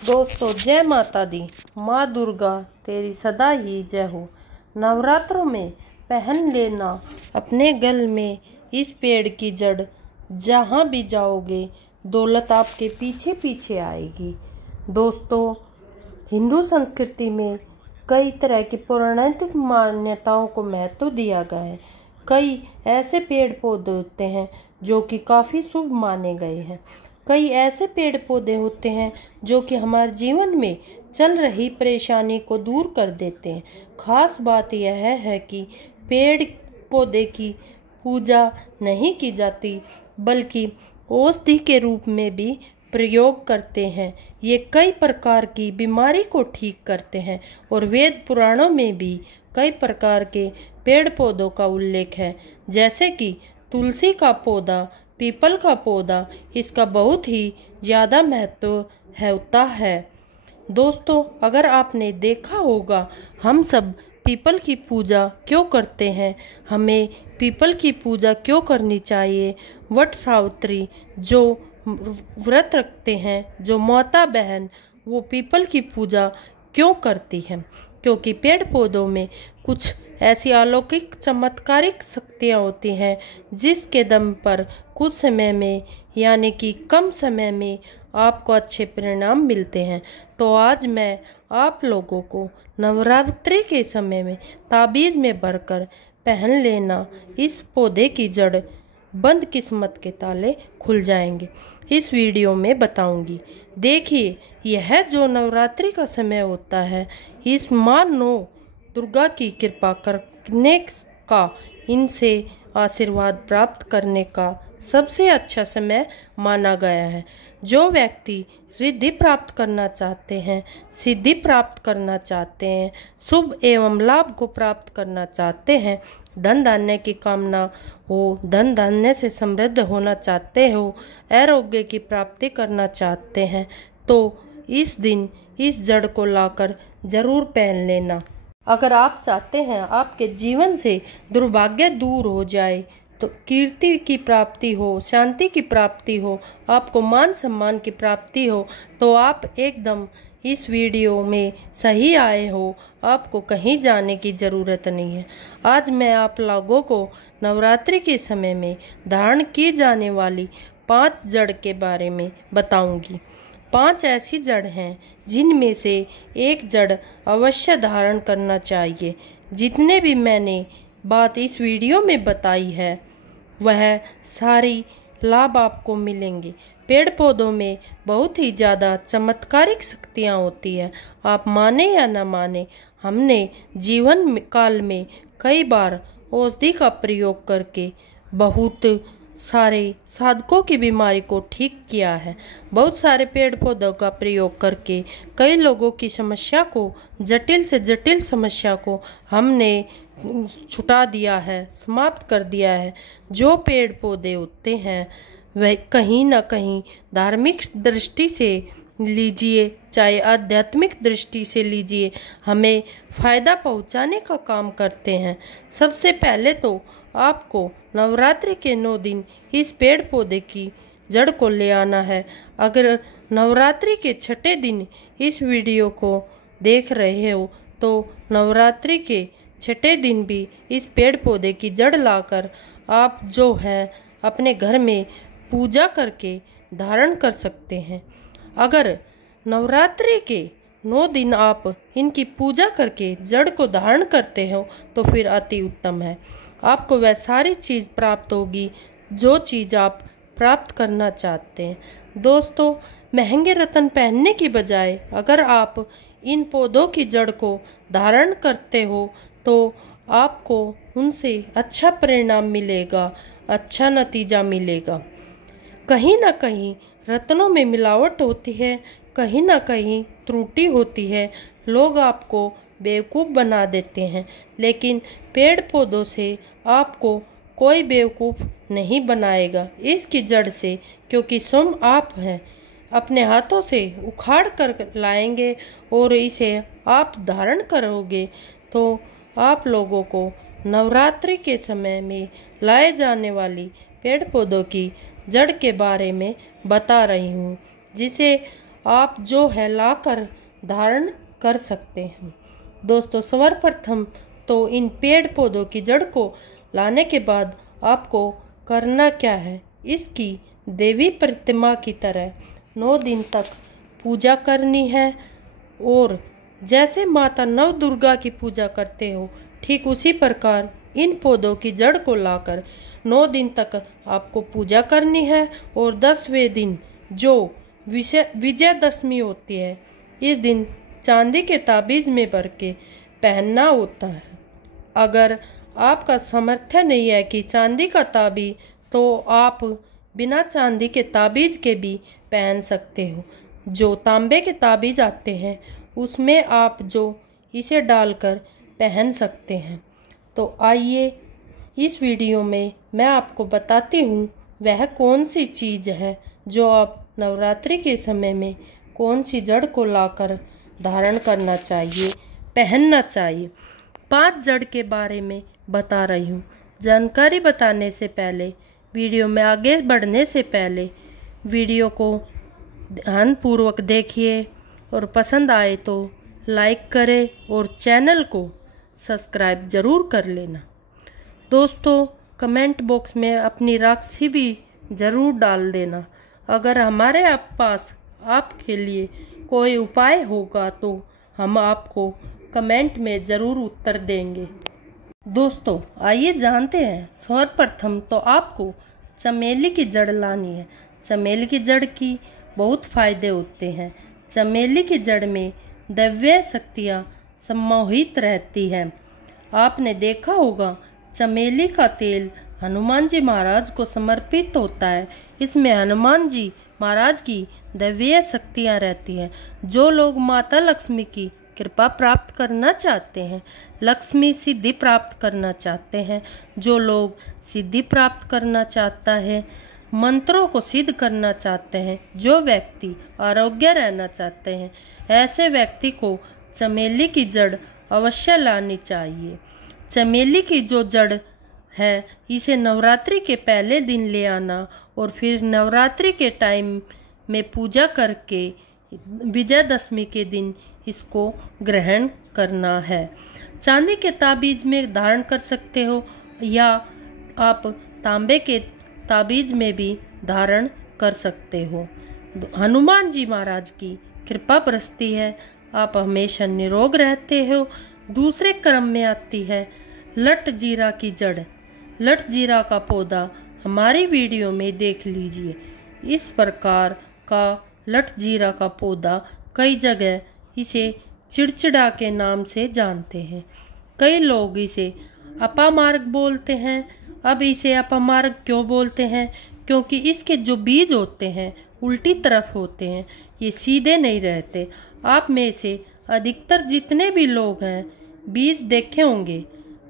दोस्तों जय माता दी। माँ दुर्गा तेरी सदा ही जय हो। नवरात्रों में पहन लेना अपने गल में इस पेड़ की जड़, जहाँ भी जाओगे दौलत आपके पीछे पीछे आएगी। दोस्तों हिंदू संस्कृति में कई तरह की पौराणिक मान्यताओं को महत्व दिया गया है। कई ऐसे पेड़ पौधे होते हैं जो कि काफ़ी शुभ माने गए हैं। कई ऐसे पेड़ पौधे होते हैं जो कि हमारे जीवन में चल रही परेशानी को दूर कर देते हैं। खास बात यह है कि पेड़ पौधे की पूजा नहीं की जाती बल्कि औषधि के रूप में भी प्रयोग करते हैं। ये कई प्रकार की बीमारी को ठीक करते हैं और वेद पुराणों में भी कई प्रकार के पेड़ पौधों का उल्लेख है, जैसे कि तुलसी का पौधा, पीपल का पौधा, इसका बहुत ही ज़्यादा महत्व होता है। दोस्तों अगर आपने देखा होगा, हम सब पीपल की पूजा क्यों करते हैं, हमें पीपल की पूजा क्यों करनी चाहिए। वट सावित्री जो व्रत रखते हैं, जो माता बहन, वो पीपल की पूजा क्यों करती हैं? क्योंकि पेड़ पौधों में कुछ ऐसी अलौकिक चमत्कारिक शक्तियाँ होती हैं जिसके दम पर कुछ समय में यानी कि कम समय में आपको अच्छे परिणाम मिलते हैं। तो आज मैं आप लोगों को नवरात्रि के समय में ताबीज़ में भरकर पहन लेना इस पौधे की जड़, बंद किस्मत के ताले खुल जाएंगे, इस वीडियो में बताऊंगी। देखिए, यह जो नवरात्रि का समय होता है, इस माँ नौ दुर्गा की कृपा करने का, इनसे आशीर्वाद प्राप्त करने का सबसे अच्छा समय माना गया है। जो व्यक्ति रिद्धि प्राप्त करना चाहते हैं, सिद्धि प्राप्त करना चाहते हैं, शुभ एवं लाभ को प्राप्त करना चाहते हैं, धन धान्य की कामना हो, धन धान्य से समृद्ध होना चाहते हो, आरोग्य की प्राप्ति करना चाहते हैं, तो इस दिन इस जड़ को लाकर जरूर पहन लेना। अगर आप चाहते हैं आपके जीवन से दुर्भाग्य दूर हो जाए, तो कीर्ति की प्राप्ति हो, शांति की प्राप्ति हो, आपको मान सम्मान की प्राप्ति हो, तो आप एकदम इस वीडियो में सही आए हो। आपको कहीं जाने की ज़रूरत नहीं है। आज मैं आप लोगों को नवरात्रि के समय में धारण की जाने वाली 5 जड़ के बारे में बताऊंगी। 5 ऐसी जड़ हैं जिनमें से एक जड़ अवश्य धारण करना चाहिए। जितने भी मैंने बात इस वीडियो में बताई है, वह सारी लाभ आपको मिलेंगे। पेड़ पौधों में बहुत ही ज़्यादा चमत्कारिक शक्तियाँ होती है। आप माने या न माने, हमने जीवन काल में कई बार औषधि का प्रयोग करके बहुत सारे साधकों की बीमारी को ठीक किया है। बहुत सारे पेड़ पौधों का प्रयोग करके कई लोगों की समस्या को, जटिल से जटिल समस्या को हमने छुटा दिया है, समाप्त कर दिया है। जो पेड़ पौधे होते हैं वह कहीं ना कहीं धार्मिक दृष्टि से लीजिए, चाहे आध्यात्मिक दृष्टि से लीजिए, हमें फ़ायदा पहुंचाने का काम करते हैं। सबसे पहले तो आपको नवरात्रि के 9 दिन इस पेड़ पौधे की जड़ को ले आना है। अगर नवरात्रि के 6ठे दिन इस वीडियो को देख रहे हो, तो नवरात्रि के 6ठे दिन भी इस पेड़ पौधे की जड़ लाकर आप जो है अपने घर में पूजा करके धारण कर सकते हैं। अगर नवरात्रि के 9 दिन आप इनकी पूजा करके जड़ को धारण करते हो तो फिर अति उत्तम है। आपको वह सारी चीज़ प्राप्त होगी जो चीज़ आप प्राप्त करना चाहते हैं। दोस्तों महंगे रत्न पहनने की बजाय अगर आप इन पौधों की जड़ को धारण करते हो तो आपको उनसे अच्छा परिणाम मिलेगा, अच्छा नतीजा मिलेगा। कहीं ना कहीं रत्नों में मिलावट होती है, कहीं ना कहीं त्रुटि होती है, लोग आपको बेवकूफ़ बना देते हैं, लेकिन पेड़ पौधों से आपको कोई बेवकूफ़ नहीं बनाएगा इसकी जड़ से, क्योंकि स्वयं आप हैं अपने हाथों से उखाड़ कर लाएंगे और इसे आप धारण करोगे। तो आप लोगों को नवरात्रि के समय में लाए जाने वाली पेड़ पौधों की जड़ के बारे में बता रही हूँ, जिसे आप जो है लाकर धारण कर सकते हैं। दोस्तों, सर्वप्रथम तो इन पेड़ पौधों की जड़ को लाने के बाद आपको करना क्या है, इसकी देवी प्रतिमा की तरह 9 दिन तक पूजा करनी है। और जैसे माता नव दुर्गा की पूजा करते हो, ठीक उसी प्रकार इन पौधों की जड़ को लाकर 9 दिन तक आपको पूजा करनी है। और 10वें दिन जो विजयदशमी होती है, इस दिन चांदी के ताबीज में भर के पहनना होता है। अगर आपका सामर्थ्य नहीं है कि चांदी का ताबीज, तो आप बिना चांदी के ताबीज के भी पहन सकते हो। जो तांबे के ताबीज आते हैं उसमें आप जो इसे डालकर पहन सकते हैं। तो आइए इस वीडियो में मैं आपको बताती हूँ वह कौन सी चीज़ है जो आप नवरात्रि के समय में कौन सी जड़ को लाकर धारण करना चाहिए, पहनना चाहिए। 5 जड़ के बारे में बता रही हूँ। जानकारी बताने से पहले, वीडियो में आगे बढ़ने से पहले वीडियो को ध्यानपूर्वक देखिए और पसंद आए तो लाइक करें और चैनल को सब्सक्राइब ज़रूर कर लेना। दोस्तों, कमेंट बॉक्स में अपनी राशि भी ज़रूर डाल देना। अगर हमारे पास आपके लिए कोई उपाय होगा तो हम आपको कमेंट में ज़रूर उत्तर देंगे। दोस्तों, आइए जानते हैं। सर्वप्रथम तो आपको चमेली की जड़ लानी है। चमेली की जड़ की बहुत फायदे होते हैं। चमेली की जड़ में दिव्य शक्तियाँ सम्मोहित रहती हैं। आपने देखा होगा, चमेली का तेल हनुमान जी महाराज को समर्पित होता है। इसमें हनुमान जी महाराज की दिव्य शक्तियाँ रहती हैं। जो लोग माता लक्ष्मी की कृपा प्राप्त करना चाहते हैं, लक्ष्मी सिद्धि प्राप्त करना चाहते हैं, जो लोग सिद्धि प्राप्त करना चाहता है, मंत्रों को सिद्ध करना चाहते हैं, जो व्यक्ति आरोग्य रहना चाहते हैं, ऐसे व्यक्ति को चमेली की जड़ अवश्य लानी चाहिए। चमेली की जो जड़ है, इसे नवरात्रि के पहले दिन ले आना और फिर नवरात्रि के टाइम में पूजा करके विजयदशमी के दिन इसको ग्रहण करना है। चांदी के ताबीज में धारण कर सकते हो या आप तांबे के ताबीज में भी धारण कर सकते हो। हनुमान जी महाराज की कृपा बरसती है, आप हमेशा निरोग रहते हो। दूसरे क्रम में आती है लट जीरा की जड़। लट जीरा का पौधा हमारी वीडियो में देख लीजिए। इस प्रकार का लट जीरा का पौधा कई जगह इसे चिड़चिड़ा के नाम से जानते हैं। कई लोग इसे अपामार्ग बोलते हैं। अब इसे अपामार्ग क्यों बोलते हैं? क्योंकि इसके जो बीज होते हैं उल्टी तरफ होते हैं, ये सीधे नहीं रहते। आप में से अधिकतर जितने भी लोग हैं बीज देखे होंगे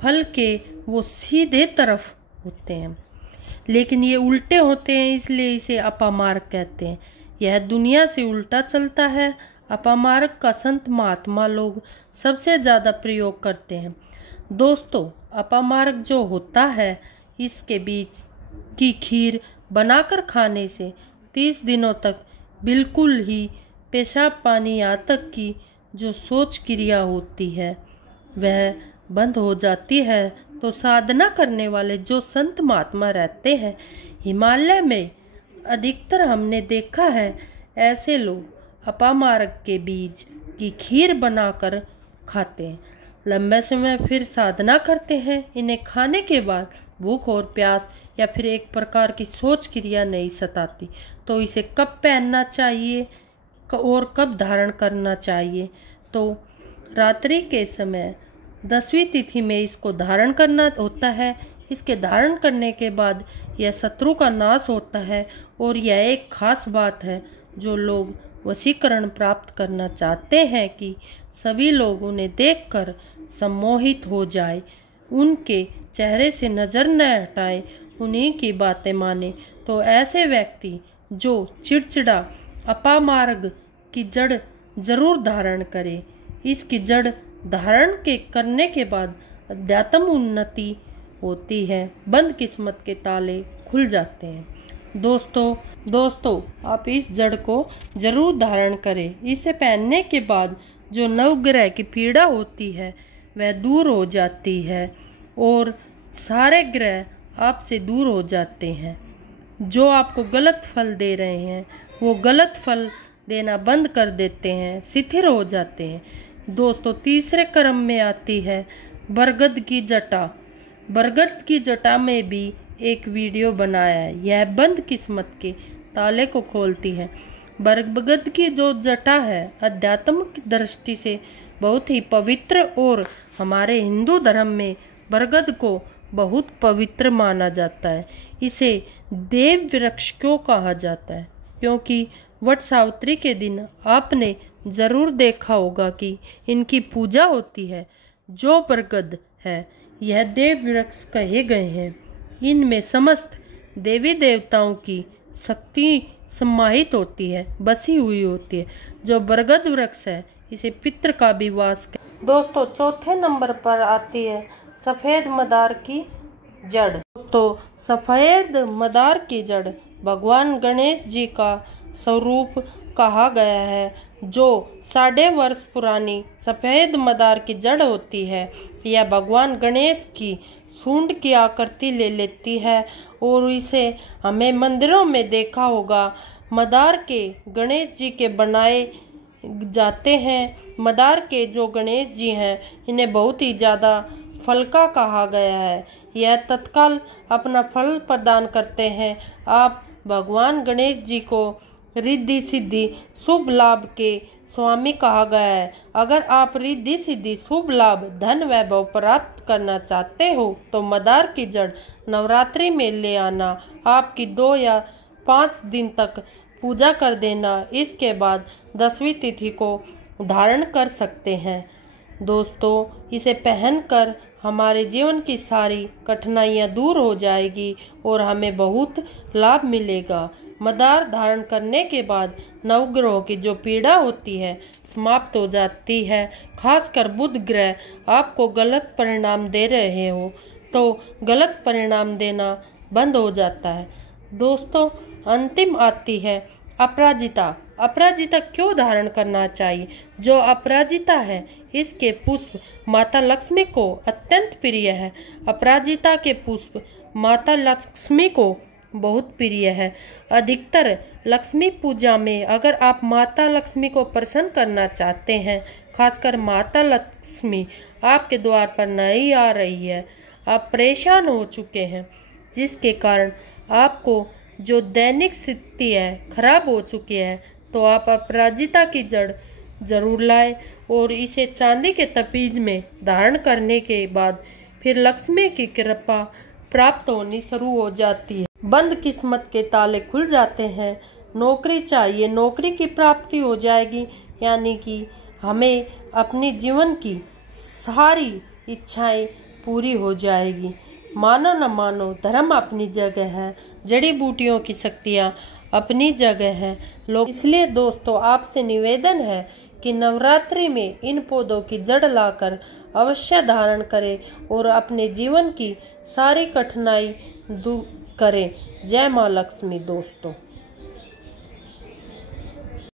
फल के, वो सीधे तरफ होते हैं, लेकिन ये उल्टे होते हैं, इसलिए इसे अपामार्ग कहते हैं। यह दुनिया से उल्टा चलता है। अपामार्ग का संत महात्मा लोग सबसे ज़्यादा प्रयोग करते हैं। दोस्तों, अपामार्ग जो होता है, इसके बीज की खीर बनाकर खाने से 30 दिनों तक बिल्कुल ही पेशाब पानी यहाँ तक की जो शौच क्रिया होती है वह बंद हो जाती है। तो साधना करने वाले जो संत महात्मा रहते हैं हिमालय में, अधिकतर हमने देखा है ऐसे लोग अपामार्ग के बीज की खीर बनाकर खाते हैं। लंबे समय फिर साधना करते हैं। इन्हें खाने के बाद भूख और प्यास या फिर एक प्रकार की शौच क्रिया नहीं सताती। तो इसे कब पहनना चाहिए और कब धारण करना चाहिए? तो रात्रि के समय 10वीं तिथि में इसको धारण करना होता है। इसके धारण करने के बाद यह शत्रु का नाश होता है। और यह एक खास बात है, जो लोग वशीकरण प्राप्त करना चाहते हैं कि सभी लोग उन्हें देखकर सम्मोहित हो जाए, उनके चेहरे से नज़र न हटाए, उन्हीं की बातें माने, तो ऐसे व्यक्ति जो चिड़चिड़ा अपामार्ग की जड़ जरूर धारण करे। इसकी जड़ धारण के करने के बाद अध्यात्म उन्नति होती है, बंद किस्मत के ताले खुल जाते हैं। दोस्तों आप इस जड़ को जरूर धारण करें। इसे पहनने के बाद जो नवग्रह की पीड़ा होती है वह दूर हो जाती है और सारे ग्रह आपसे दूर हो जाते हैं। जो आपको गलत फल दे रहे हैं वो गलत फल देना बंद कर देते हैं, शिथिल हो जाते हैं। दोस्तों तीसरे क्रम में आती है बरगद की जटा। बरगद की जटा में भी एक वीडियो बनाया है। यह बंद किस्मत के ताले को खोलती है। बरगद की जो जटा है आध्यात्मिक दृष्टि से बहुत ही पवित्र और हमारे हिंदू धर्म में बरगद को बहुत पवित्र माना जाता है। इसे देव वृक्ष क्यों कहा जाता है? क्योंकि वट सावित्री के दिन आपने जरूर देखा होगा कि इनकी पूजा होती है। जो बरगद है यह देव वृक्ष कहे गए हैं। इनमें समस्त देवी देवताओं की शक्ति समाहित होती है, बसी हुई होती है। जो बरगद वृक्ष है इसे पितृ का भी वास है। दोस्तों चौथे नंबर पर आती है सफेद मदार की जड़। दोस्तों सफेद मदार की जड़ भगवान गणेश जी का स्वरूप कहा गया है। जो 1.5 वर्ष पुरानी सफेद मदार की जड़ होती है यह भगवान गणेश की सूंड की आकृति ले लेती है और इसे हमें मंदिरों में देखा होगा मदार के गणेश जी के बनाए जाते हैं। मदार के जो गणेश जी हैं इन्हें बहुत ही ज़्यादा फल का कहा गया है। यह तत्काल अपना फल प्रदान करते हैं। आप भगवान गणेश जी को रिद्धि सिद्धि शुभ लाभ के स्वामी कहा गया है। अगर आप रिद्धि सिद्धि शुभ लाभ धन वैभव प्राप्त करना चाहते हो तो मदार की जड़ नवरात्रि में ले आना। आपकी 2 या 5 दिन तक पूजा कर देना। इसके बाद 10वीं तिथि को धारण कर सकते हैं। दोस्तों इसे पहनकर हमारे जीवन की सारी कठिनाइयाँ दूर हो जाएगी और हमें बहुत लाभ मिलेगा। मदार धारण करने के बाद नवग्रहों की जो पीड़ा होती है समाप्त हो जाती है। खासकर बुध ग्रह आपको गलत परिणाम दे रहे हो तो गलत परिणाम देना बंद हो जाता है। दोस्तों अंतिम आती है अपराजिता। अपराजिता क्यों धारण करना चाहिए? जो अपराजिता है इसके पुष्प माता लक्ष्मी को अत्यंत प्रिय है। अपराजिता के पुष्प माता लक्ष्मी को बहुत प्रिय है। अधिकतर लक्ष्मी पूजा में अगर आप माता लक्ष्मी को प्रसन्न करना चाहते हैं, खासकर माता लक्ष्मी आपके द्वार पर नहीं आ रही है, आप परेशान हो चुके हैं जिसके कारण आपको जो दैनिक स्थिति है खराब हो चुकी है, तो आप अपराजिता की जड़ जरूर लाएं और इसे चांदी के तपीज में धारण करने के बाद फिर लक्ष्मी की कृपा प्राप्त होनी शुरू हो जाती है। बंद किस्मत के ताले खुल जाते हैं। नौकरी चाहिए, नौकरी की प्राप्ति हो जाएगी, यानी कि हमें अपने जीवन की सारी इच्छाएं पूरी हो जाएगी। मानो न मानो धर्म अपनी जगह है, जड़ी बूटियों की शक्तियाँ अपनी जगह है। लोग इसलिए दोस्तों आपसे निवेदन है कि नवरात्रि में इन पौधों की जड़ लाकर अवश्य धारण करें और अपने जीवन की सारी कठिनाई दूर करें। जय माँ लक्ष्मी दोस्तों।